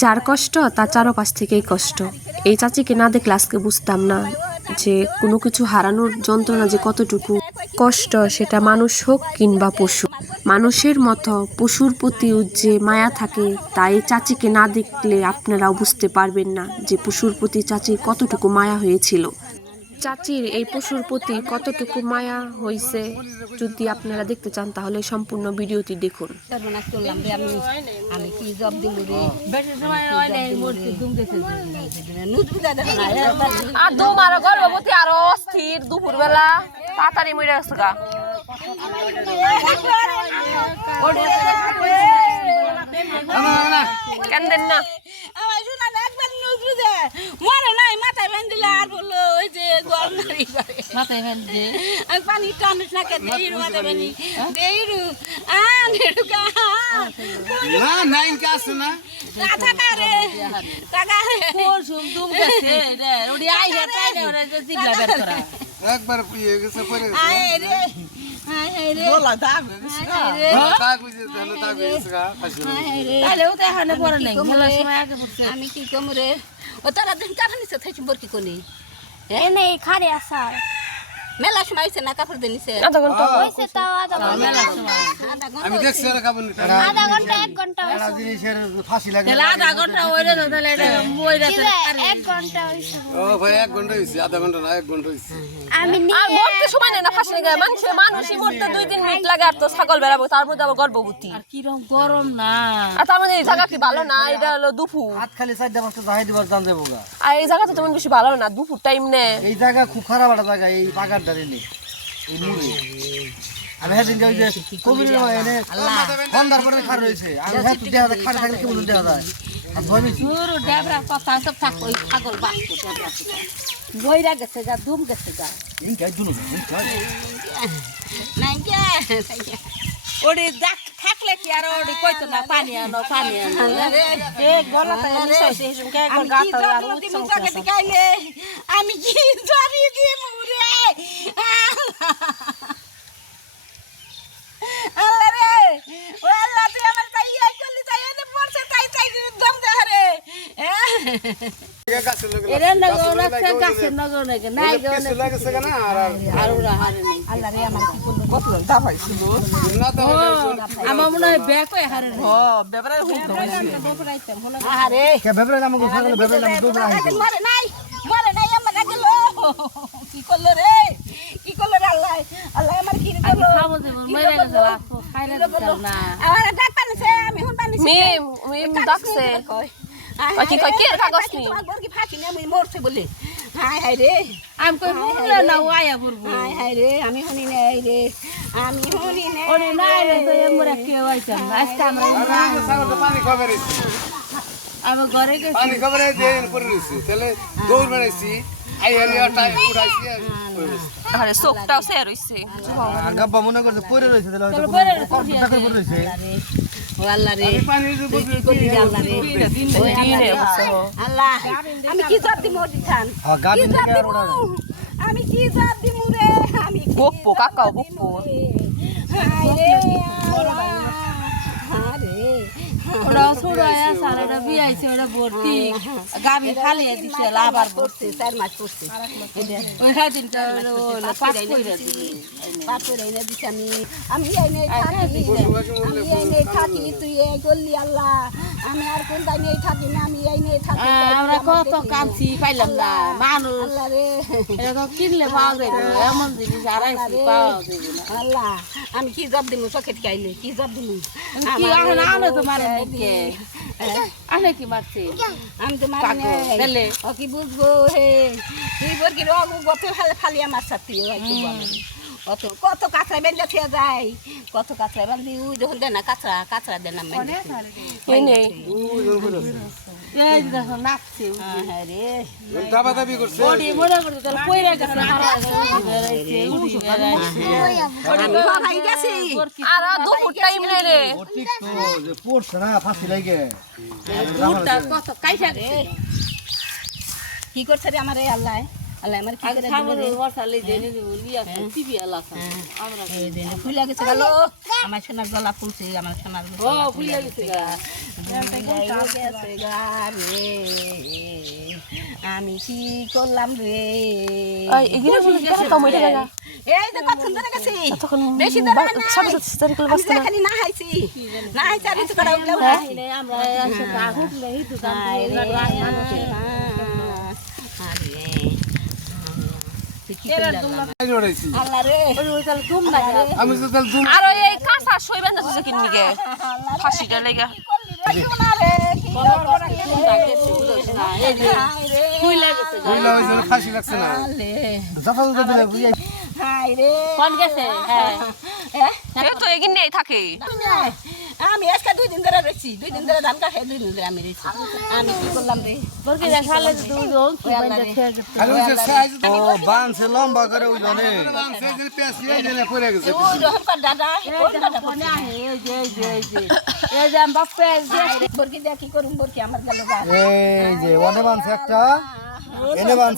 যার কষ্ট তার চারপাশ থেকেই কষ্ট। এই চাচিকে না দেখলে আজকে বুঝতাম না যে কোনো কিছু হারানোর যন্ত্রণা যে কতটুকু কষ্ট, সেটা মানুষ হোক কিংবা পশু। মানুষের মতো পশুর প্রতিও যে মায়া থাকে, তাই চাচিকে না দেখলে আপনারাও বুঝতে পারবেন না যে পশুর প্রতি চাচির কতটুকু মায়া হয়েছিল। চাচির এই পশুর প্রতি কতটুকু মায়া হয়েছে যদি আপনারা দেখতে চান তাহলে সম্পূর্ণ ভিডিওটি দেখুন। গর্ভবতী আরো অস্থির, দুপুর বেলা তাড়াতাড়ি মরে গেছে গা। কেন দেন না মরে নাই মাথায় বান্ধিলে আর বললো ওই যে গরনারি মাথায় বান্ধে পানি টানিস না কে দেইরু মাথায় বানি দেইরু নেড়ুকা না নাই কাছে না টাকা রে টাকা রে কোন সুম তুম গেছে রে ওডি আই হে তাই রে ওরে জিগলা বের করা একবার পিয়ে গেছে পরে আয় রে আয় রে বলা দাগ রে দাগ হইছে তাহলে দাগ হইছে গা আয় রে তাহলে ও তো এখানে পড়ে নাই মেলা সময় আগে পড়ছে। আমি কি কম রে ও তারা দিন কাটা নিছে থাকি বরকি কোনি এনে খারে আসা মেলা সময় আইছে না কাপড় দিনিছে আধা ঘন্টা হইছে তাও আধা ঘন্টা মেলা সময় আমি দেখছি আর খাবো না আধা ঘন্টা 1 ঘন্টা একটা জিনিসের ফাঁসি লাগে তাহলে আধা ঘন্টা হইলে তো তাহলে এটা মইরা হইছে 1 ঘন্টা হইছে ও ভাই 1 ঘন্টা হইছে আধা ঘন্টা না 1 ঘন্টা হইছে আমি আর মরতে সময় নেই না, ফাঁসি লাগে মানুষই মরতে 2-3 মিনিট লাগে, আর তো ছাগল বেড়াবো তার মধ্যে আবার গর্ভবতী আর কিরকম গরম না। আর তার মধ্যে এই জায়গা কি ভালো না, এটা হলো দুপুর হাত খালি 4-5টা জাহাই দিবার জান দেবো গা আর এই জায়গা তো তেমন বেশি ভালো না, দুপুর টাইম নে এই জায়গা খুব খারাপ একটা জায়গা এই পাকার ধারে নেই এই মুড়ে আমি হেদিন যে ওই যে কবির এনে বন্ধার পরে খার রয়েছে আমি হেদ দেয়া যায় খার থাকলে কি বলুন দেয়া যায় আর ভয় বেশি পুরো ডেবরা কথা সব থাক ওই ছাগল বাঁচতে ডেবরা বইরা গেছে যা দুম গেছে যা এই গাই দুনো নাই কে ওডি দেখ থাকলে কি আর ওডি কইতো না পানি আনো এ গলাতে মিশাইছে এসব কে একবার গাতা আর উৎসব করছে। আমি কি জানি দি মুরে আল্লাহ রে ও আল্লাহ তুই আমার তাই এই করলি তাই এনে পড়ছে তাই তাই দম দে রে এরে নগো রাখছে গাছে নগো নগে নাই গো কিছু লাগছে না আর ওরা হারে নেই আল্লাহ রে আমার কি করলো কত দাবাইছিল না তো আমার মনে হয় ব্যাক হয়ে হারে নেই বেবরাই বেপরাইতাম মনে আরে কে বেবরে নাম গো ছাগল বেবরে নাম দুবরা আইছে মরে নাই আমার গেল কি করলো রে কি করলো রে আল্লাহ আল্লাহ আমার কি করলো খাবো দেব মেরে গেছে তো খাইলে দিতাম না আমার ডাক্তার নিছে আমি হুন পানিছি মিম ডাকছে কি কই কি কাগজ নি তোমার বর কি ফাঁকি না আমি মরছে বলে হায় হায় রে আমি কই মুলে না আয়া বুরবু হায় হায় রে আমি শুনি নাই রে আমি শুনি নাই ওরে নাই রে তো এমরা কেউ আইতাম না আজকে আমরা ছাগল তো পানি খাবে রে আমার ঘরে গেছি পানি খাবে রে যে করে রইছে তাহলে দৌড় বেড়াইছি আই আমি টাইম উড়াইছি আরে সোকটাও সের হইছে আগাব্বা মনে করছে পড়ে রইছে তাহলে হয়তো পরে চাকর করে রইছে ও আল্লাহ রে পানি কি করলি রে আল্লাহ রে দিনে আল্লাহ আমি কি জব দিমু দিছান হ্যাঁ গাবি কি জব দিমু আমি কি জব দিমু রে আমি বকপো কাকাও বকপো হায় রে আল্লাহ আরে ওরা ছড়ায়া সারাটা বিয়াইছে ওরা ভর্তি গাবি খালি দিছে লাভার পড়ছে 4 মাস পড়ছে ওই দিনটা হলো পাঁচ কইরা দিই পাপড় এনে দিছি আমি এনে থাকি আমি এনে থাকি তুই এই করলি আল্লাহ আমি আর কোন দাই নেই থাকি না আমি এনে থাকি আমরা কত কাঁদছি পাইলাম না মানুষ আল্লাহ রে এরকম কিনলে পাওয়া যায় না এমন জিনিস আড়াইশি পাওয়া যায় না আল্লাহ আমি কি জব দিমু চকেট খাইলে কি জব দিমু কি আনে আনে তো মারে নাকি আনে কি মারছে আমি তো মারি তাহলে ও কি বুঝবো হে তুই বর কি রগ গত ফালি আমার সাথে অত কত কাঁচরা বেঁধে খেয়ে যায় কত কাঁচরা বেঁধে ওই যখন দেয় না কাঁচরা দেয় না এই নেই এই দেখো নাচছে হ্যাঁ রে দাবা দাবি করছে ওডি মনে করতে তাহলে কইরা গেছে আমি ভাই গেছি আর দুপুর টাইম নেই রে ঠিক তো যে পড়ছে না ফাঁসি লাগে দুপুরটা কত কাইটা রে কি করছে রে আমার আল্লাহ আল্লাহ আমার কি করে এই দিন ফুলে গেছে গেল আমার সোনার গলা ফুলছে আমার সোনার গলা ফুলে গেছে গা রে আমি কি করলাম রে এগুলো এই যে কতক্ষণ ধরে গেছি বেশি ধরে না খালি না হাইছি না হাইছি আর কিছু করা উঠলে আল্লাহ রে আমি তো তাহলে জুম আর ওই এই কাঁচা শৈবান যাচ্ছে কিননি গে ফাঁসিটা লেগে কইলা হইছে ফাঁসি লাগছে না জাফা তো দিলে বুঝাই সে তো এগিয়ে নেই থাকে আমি আজকে 2 দিন ধরে রয়েছি 2 দিন ধরে ধান কাটে 2 দিন ধরে আমি রয়েছি আমি কি করলাম রে আর ওই যে সাইজ তো বানছে লম্বা করে ওই জনে বানছে যে পেছি এই জনে পড়ে গেছে ওই রকম কর দাদা ওই দাদা বরকি দেখি করুম বরকি আমার গেল এই যে ওনে বানছে একটা এনে বানছে